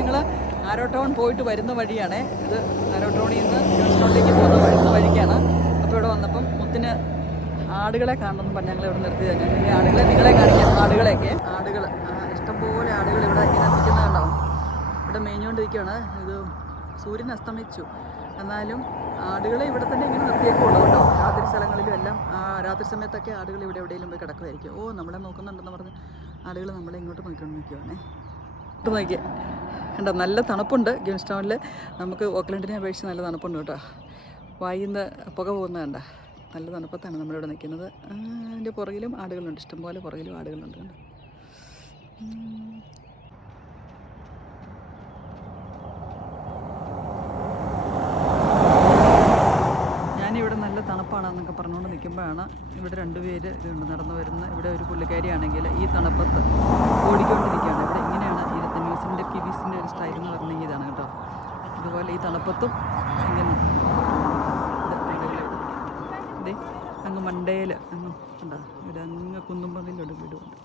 ഞങ്ങൾ ആരോ ടൗൺ പോയിട്ട് വരുന്ന വഴിയാണ് ഇത്. ആരോ ടൗണിൽ നിന്ന് ജോൺസ്റ്റൗണിലേക്ക് പോകുന്ന വഴിക്കാണ്. അപ്പോൾ ഇവിടെ വന്നപ്പം മുത്തിന് ആടുകളെ കാണണമെന്ന് പറഞ്ഞ് ഞങ്ങൾ ഇവിടെ നിർത്തി തന്നെ. ഈ ആടുകളെ നിങ്ങളെ കാണിക്കാം. ആടുകളെയൊക്കെ ഇഷ്ടംപോലെ ആടുകൾ ഇവിടെ ഇങ്ങനെ നിൽക്കുന്നതുണ്ടാവും. ഇവിടെ മേഞ്ഞുകൊണ്ടിരിക്കുകയാണ്. ഇത് സൂര്യൻ അസ്തമിച്ചു, എന്നാലും ആടുകളെ ഇവിടെ തന്നെ ഇങ്ങനെ നിർത്തിയേക്കുള്ളൂ കേട്ടോ. രാത്രി സ്ഥലങ്ങളിലും എല്ലാം രാത്രി സമയത്തൊക്കെ ആടുകൾ ഇവിടെ എവിടെയെങ്കിലും പോയി കിടക്കുമായിരിക്കും. നമ്മളെ നോക്കുന്നുണ്ടെന്ന് പറഞ്ഞ് ആടുകൾ നമ്മളെ ഇങ്ങോട്ട് നോക്കിക്കൊണ്ട് നിൽക്കുവാണേ. ഇങ്ങോട്ട് നോക്കിയേ കണ്ടോ, നല്ല തണുപ്പുണ്ട് ജോൺസ്റ്റൗണിൽ. നമുക്ക് ഓക്ലൻഡിനെ അപേക്ഷിച്ച് നല്ല തണുപ്പുണ്ട് കേട്ടോ. വായിന്ന് പുക പോകുന്നത് കണ്ട, നല്ല തണുപ്പത്താണ് നമ്മളിവിടെ നിൽക്കുന്നത്. അതിൻ്റെ പുറകിലും ആടുകളുണ്ട്, ഇഷ്ടംപോലെ പുറകിലും ആടുകളുണ്ട് കണ്ടോ. ഞാനിവിടെ നല്ല തണുപ്പാണെന്നൊക്കെ പറഞ്ഞുകൊണ്ട് നിൽക്കുമ്പോഴാണ് ഇവിടെ രണ്ടുപേര് ഇതുണ്ട് നടന്നു വരുന്ന. ഇവിടെ ഒരു പുള്ളിക്കാരിയാണെങ്കിൽ ഈ തണുപ്പത്ത് ഓടിക്കൊണ്ടിരിക്കുകയാണ്. ഇവിടെ ഇങ്ങനെയാണ് ഈ ന്യൂസിൻ്റെ കിവീസിൻ്റെ ഒരു സ്റ്റൈൽ എന്ന് പറഞ്ഞെങ്കിൽ ഇതാണ് കേട്ടോ. ഇതുപോലെ ഈ തണുപ്പത്തും ഇങ്ങനെ ഇതേ അങ്ങ് മണ്ടയിൽ അങ്ങ് ഉണ്ടോ, ഇവിടെ അങ്ങ് കുന്നുമ്പതിലോട്ട് വീടുണ്ട്.